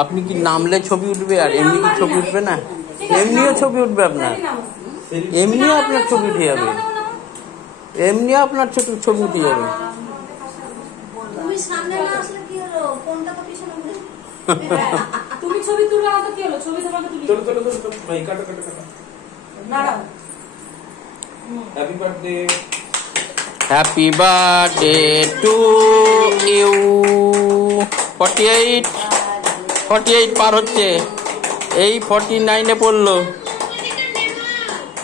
আপনি কি নামলে ছবি উঠবে আর এমনি কি ছবি উঠবে না? এমনিও ছবি উঠবে আপনার, এমনিও আপনার ছবি উঠে যাবে, এমনিও আপনার ছবি উঠে যাবে। তুমি সামনে না আসলে কি হলো, কোনটা তো পিছনে ঘুরে তুমি ছবি তুলবে না তো কি হলো, ছবি তোমাকে তুলি। চলো চলো চলো ভাই, কাটো কাটো কাটো। দাঁড়াও। Happy birthday. Happy birthday to you. 48 পার হচ্ছে, এই 49-এ পড়লো।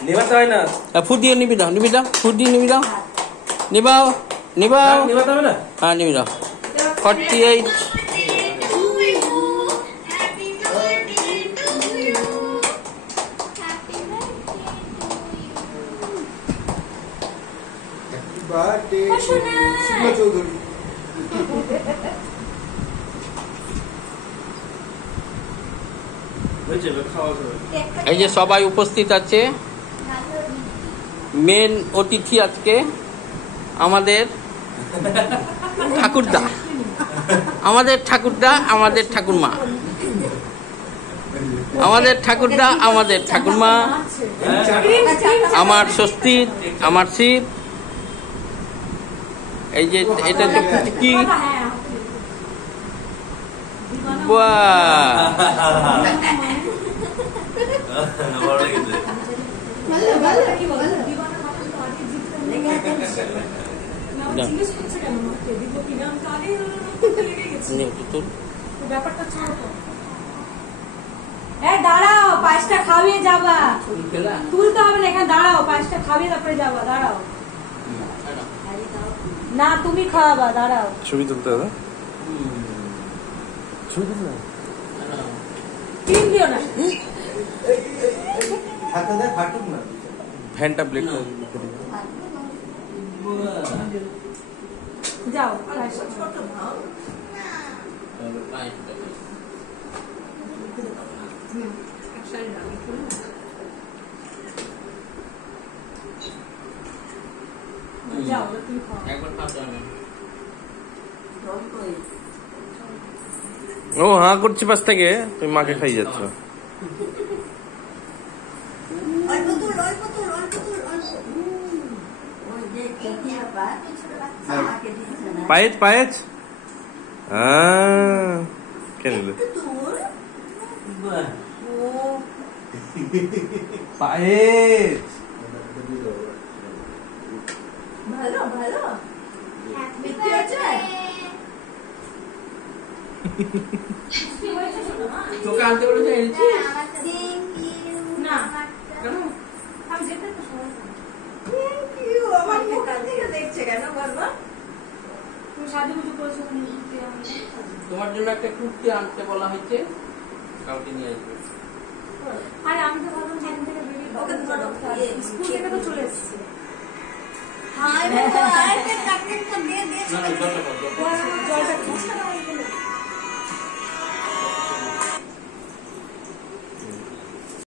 নিবাতে হয় না, ফুট দিয়ে নিবি দাও, ফুট দিয়ে নিবি দাও, নিবাও। নিবাতে হবে না। হ্যাঁ নিবি দাও। 48। এই যে সবাই উপস্থিত আছে, মেন অতিথি আজকে আমাদের ঠাকুরদা, আমাদের ঠাকুরদা, আমাদের ঠাকুরমা, আমাদের ঠাকুরদা, আমাদের ঠাকুরমা, আমার স্বস্তি, আমার শিব। এই যে এটা হচ্ছে ফুটকি। বাহ, দাঁড়াও, পাঁচটা খাওয়িয়ে যাবা, তুলতে হবে না, এখানে দাঁড়াও, পাঁচটা খাওয়িয়ে তারপরে যাবা, দাঁড়াও। না তুমি খাওয়াবা, দাঁড়াও। ছবি তুলতে হবে, ছবি তুলতে হবে। তিন দিও না, ফাটুক না, ফ্যানটা ব্লেড করে যাও। ও হ্যাঁ করছি পাশ থেকে, তুমি মাকে খাই যাচ্ছ। পায়েচ পায়েচ, কে নিলে পায়েচ? ভালো ভালো তোকে আনতে বলেছে এনেছি না আমি যেতে তো সময় দেখছে কেন বলবো, তুমি সাজুগুজু করেছো, তোমার জন্য একটা কুর্তি আনতে বলা হয়েছে, কাউকে নিয়ে আসবে। আরে আমি তো ভাবলাম যেদিন থেকে বেরিয়ে স্কুল থেকে তো চলে এসেছি।